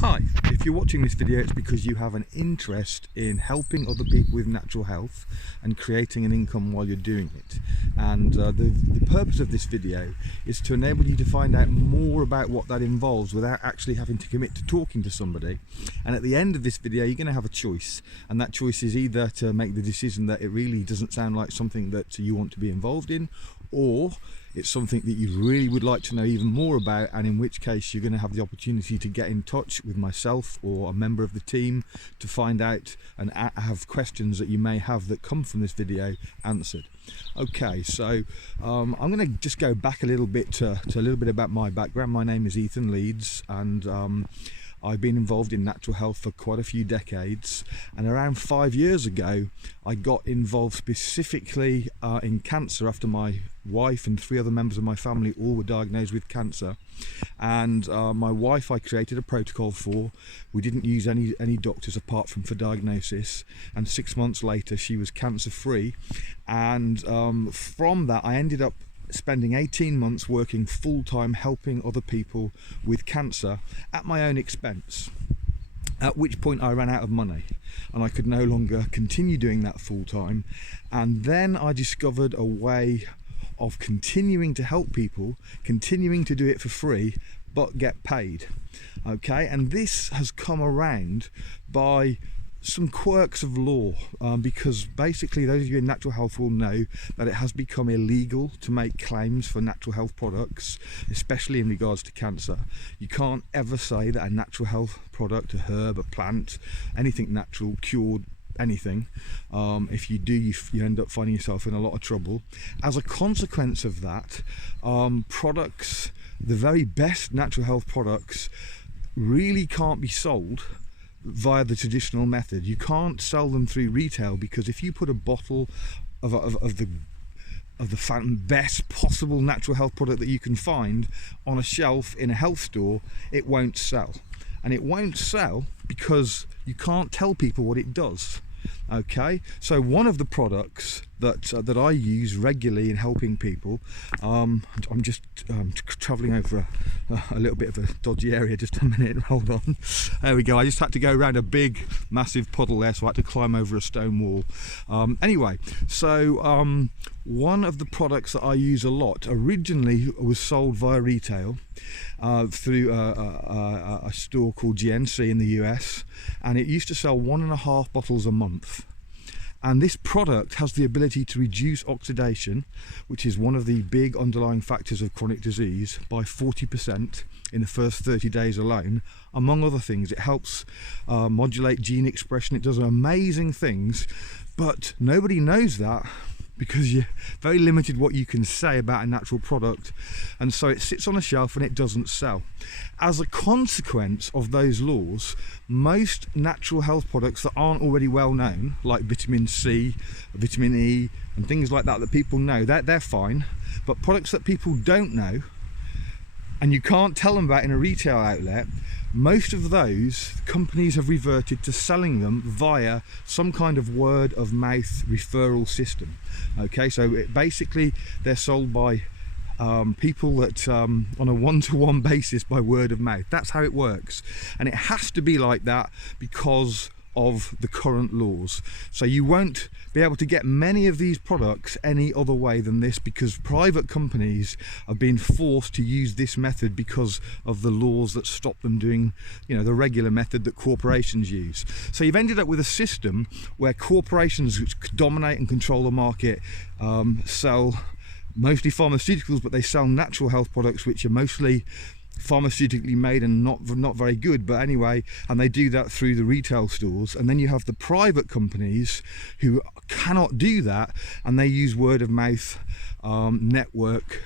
Hi, if you're watching this video it's because you have an interest in helping other people with natural health and creating an income while you're doing it. And the purpose of this video is to enable you to find out more about what that involves without actually having to commit to talking to somebody. And at the end of this video you're going to have a choice, and that choice is either to make the decision that it really doesn't sound like something that you want to be involved in, or it's something that you really would like to know even more about, and in which case you're going to have the opportunity to get in touch with myself or a member of the team to find out and have questions that you may have that come from this video answered. Okay, so I'm going to just go back a little bit to a little bit about my background. My name is Ethan Leeds, and I've been involved in natural health for quite a few decades, and around 5 years ago I got involved specifically in cancer after my wife and 3 other members of my family all were diagnosed with cancer. And my wife I created a protocol for. We didn't use any doctors apart from for diagnosis, and 6 months later she was cancer free. And from that I ended up spending 18 months working full-time helping other people with cancer at my own expense, at which point I ran out of money and I could no longer continue doing that full-time. And then I discovered a way of continuing to help people, continuing to do it for free but get paid. Okay, and this has come around by some quirks of law, because basically those of you in natural health will know that it has become illegal to make claims for natural health products, especially in regards to cancer. You can't ever say that a natural health product, a herb, a plant, anything natural cured anything. If you do, you end up finding yourself in a lot of trouble. As a consequence of that, products, the very best natural health products, really can't be sold via the traditional method. You can't sell them through retail, because if you put a bottle of the best possible natural health product that you can find on a shelf in a health store, it won't sell. And it won't sell because you can't tell people what it does. Okay, so one of the products that I use regularly in helping people, I'm just travelling over a little bit of a dodgy area, just a minute, hold on. There we go, I just had to go around a big massive puddle there, so I had to climb over a stone wall. Anyway, so one of the products that I use a lot originally was sold via retail through a store called GNC in the US, and it used to sell 1.5 bottles a month. And this product has the ability to reduce oxidation, which is one of the big underlying factors of chronic disease, by 40% in the first 30 days alone. Among other things, it helps modulate gene expression. It does amazing things, but nobody knows that because you're very limited what you can say about a natural product, and so it sits on a shelf and it doesn't sell. As a consequence of those laws, most natural health products that aren't already well known, like vitamin C, vitamin E and things like that people know, they're fine, but products that people don't know and you can't tell them about in a retail outlet, most of those companies have reverted to selling them via some kind of word of mouth referral system. Okay, so basically they're sold by people that on a one-to-one basis by word of mouth. That's how it works, and it has to be like that because of the current laws. So you won't be able to get many of these products any other way than this, because private companies are being forced to use this method because of the laws that stop them doing, you know, the regular method that corporations use. So you've ended up with a system where corporations which dominate and control the market sell mostly pharmaceuticals, but they sell natural health products which are mostly pharmaceutically made and not very good, but anyway, and they do that through the retail stores. And then you have the private companies who cannot do that, and they use word of mouth network,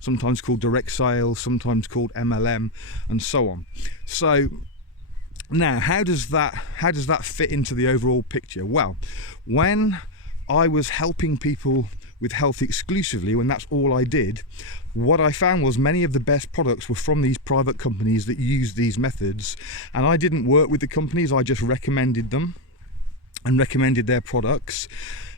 sometimes called direct sales, sometimes called MLM, and so on. So now how does that fit into the overall picture? Well, when I was helping people with health exclusively, when that's all I did, what I found was many of the best products were from these private companies that use these methods, and I didn't work with the companies, I just recommended them. and recommended their products.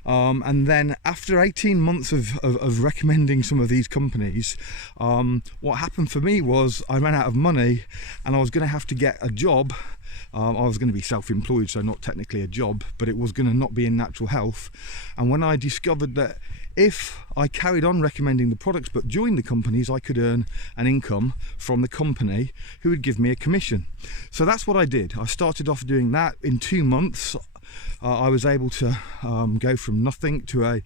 And then after 18 months of recommending some of these companies, what happened for me was I ran out of money and I was going to have to get a job. I was going to be self-employed, so not technically a job, but it was going to not be in natural health. And when I discovered that if I carried on recommending the products but joined the companies, I could earn an income from the company who would give me a commission. So that's what I did. I started off doing that. In 2 months, I was able to go from nothing to an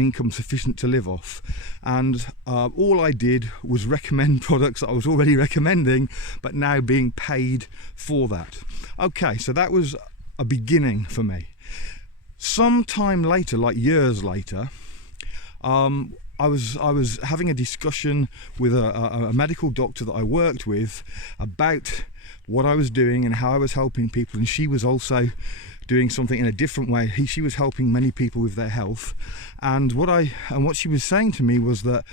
income sufficient to live off. And all I did was recommend products that I was already recommending, but now being paid for that. Okay, so that was a beginning for me. Some time later, like years later, I was having a discussion with a medical doctor that I worked with about what I was doing and how I was helping people, and she was also doing something in a different way. She was helping many people with their health, and what she was saying to me was that,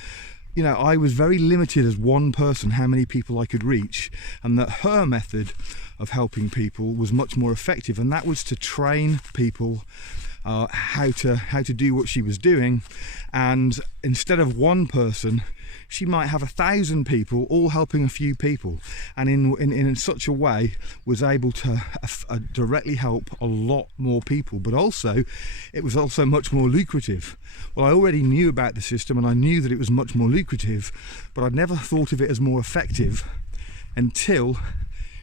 you know, I was very limited as one person how many people I could reach, and that her method of helping people was much more effective, and that was to train people how to do what she was doing. And instead of one person, she might have 1,000 people all helping a few people, and in such a way was able to directly help a lot more people. But also it was also much more lucrative. Well, I already knew about the system and I knew that it was much more lucrative, but I'd never thought of it as more effective until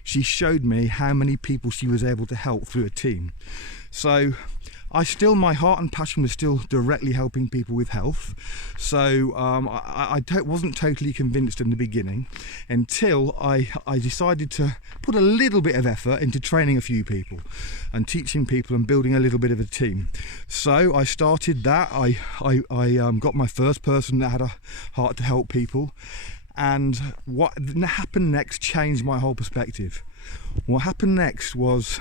she showed me how many people she was able to help through a team. So my heart and passion was still directly helping people with health. So I wasn't totally convinced in the beginning until I decided to put a little bit of effort into training a few people and teaching people and building a little bit of a team. So I started that. I got my first person that had a heart to help people. And what happened next changed my whole perspective. What happened next was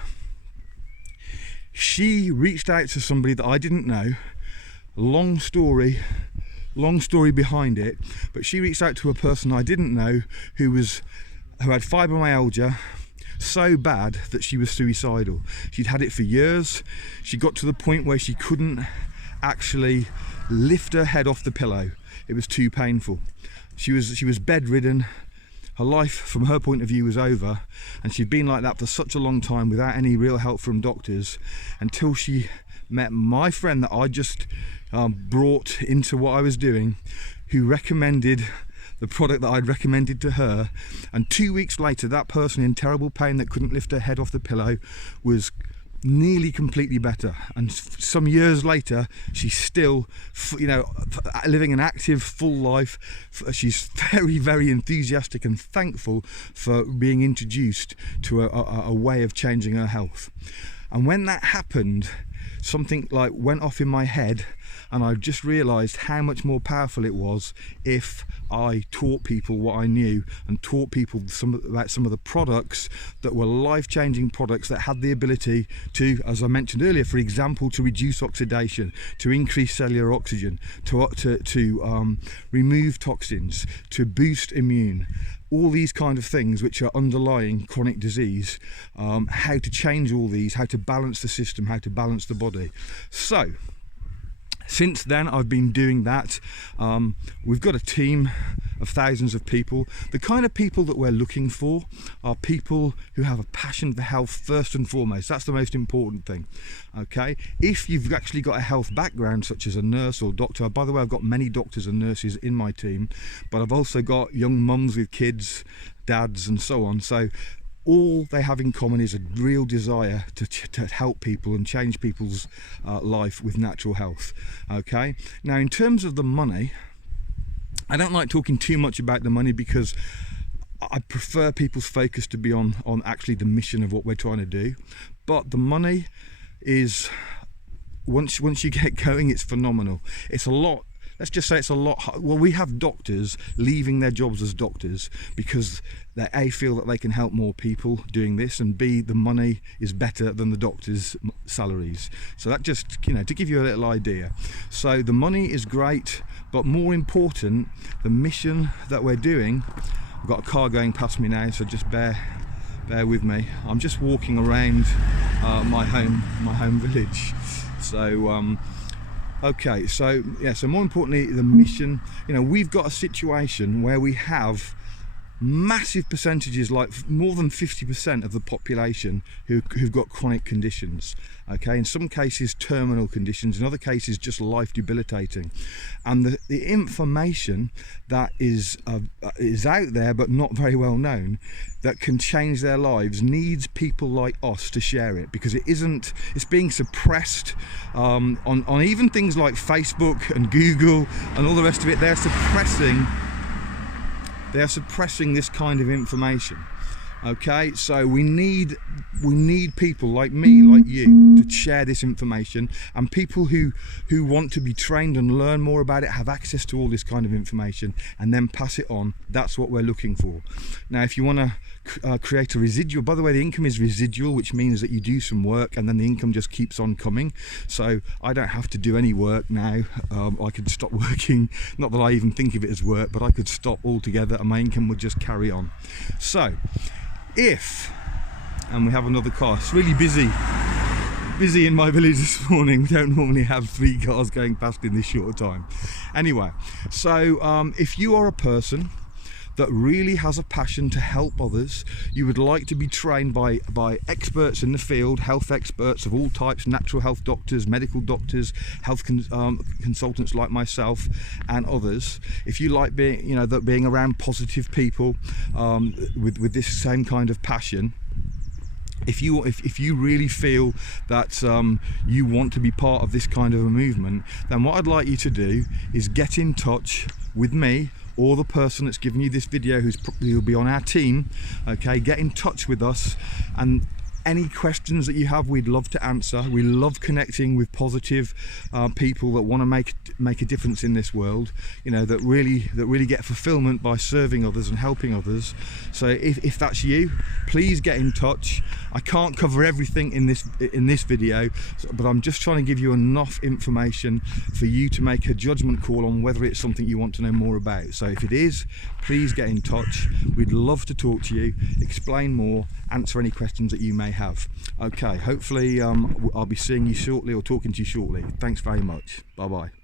she reached out to somebody that I didn't know. Long story behind it, but she reached out to a person I didn't know who had fibromyalgia so bad that she was suicidal. She'd had it for years. She got to the point where she couldn't actually lift her head off the pillow. It was too painful. She was bedridden. Her life, from her point of view, was over, and she'd been like that for such a long time without any real help from doctors, until she met my friend that I just brought into what I was doing, who recommended the product that I'd recommended to her. And 2 weeks later, that person in terrible pain that couldn't lift her head off the pillow was nearly completely better. And some years later, she's still, you know, living an active, full life. She's very, very enthusiastic and thankful for being introduced to a way of changing her health. And when that happened, something like went off in my head, and I just realised how much more powerful it was if I taught people what I knew and taught people about some of the products that were life-changing products that had the ability to, as I mentioned earlier, for example, to reduce oxidation, to increase cellular oxygen, to remove toxins, to boost immune. All these kind of things which are underlying chronic disease, how to change all these, how to balance the system, how to balance the body. So since then, I've been doing that. We've got a team of thousands of people. The kind of people that we're looking for are people who have a passion for health first and foremost. That's the most important thing. Okay, if you've actually got a health background, such as a nurse or doctor. By the way, I've got many doctors and nurses in my team, but I've also got young mums with kids, dads, and so on. So all they have in common is a real desire to help people and change people's life with natural health. Okay, now in terms of the money, I don't like talking too much about the money, because I prefer people's focus to be on actually the mission of what we're trying to do. But the money is, once you get going, it's phenomenal. It's a lot. Let's just say it's a lot. Well, we have doctors leaving their jobs as doctors because they A, feel that they can help more people doing this, and B, the money is better than the doctors' salaries. So that just, you know, to give you a little idea. So the money is great, but more important, the mission that we're doing. I've got a car going past me now, so just bear bear with me. I'm just walking around my home village. So okay, so yeah, so more importantly, the mission, you know, we've got a situation where we have massive percentages, like more than 50% of the population who've got chronic conditions, okay, in some cases terminal conditions, in other cases just life debilitating. And the information that is out there but not very well known, that can change their lives, needs people like us to share it, because it's being suppressed on even things like Facebook and Google and all the rest of it. They're suppressing this kind of information, okay? So we need people like me, like you, to share this information, and people who want to be trained and learn more about it, have access to all this kind of information, and then pass it on. That's what we're looking for. Now, if you want to create a residual, by the way, the income is residual, which means that you do some work and then the income just keeps on coming. So I don't have to do any work now. I could stop working, not that I even think of it as work, but I could stop altogether and my income would just carry on. So and we have another car, it's really busy in my village this morning. We don't normally have 3 cars going past in this short time. Anyway, so if you are a person that really has a passion to help others, you would like to be trained by experts in the field, health experts of all types, natural health doctors, medical doctors, health consultants like myself and others. If you like being around positive people with this same kind of passion, if you really feel that you want to be part of this kind of a movement, then what I'd like you to do is get in touch with me or the person that's giving you this video, who'll be on our team, okay? Get in touch with us, and any questions that you have, we'd love to answer. We love connecting with positive people that want to make a difference in this world, you know, that really get fulfillment by serving others and helping others. So if that's you, please get in touch. I can't cover everything in this video, but I'm just trying to give you enough information for you to make a judgment call on whether it's something you want to know more about. So if it is, please get in touch. We'd love to talk to you, explain more, answer any questions that you may have. Okay, hopefully I'll be seeing you shortly or talking to you shortly. Thanks very much. Bye bye.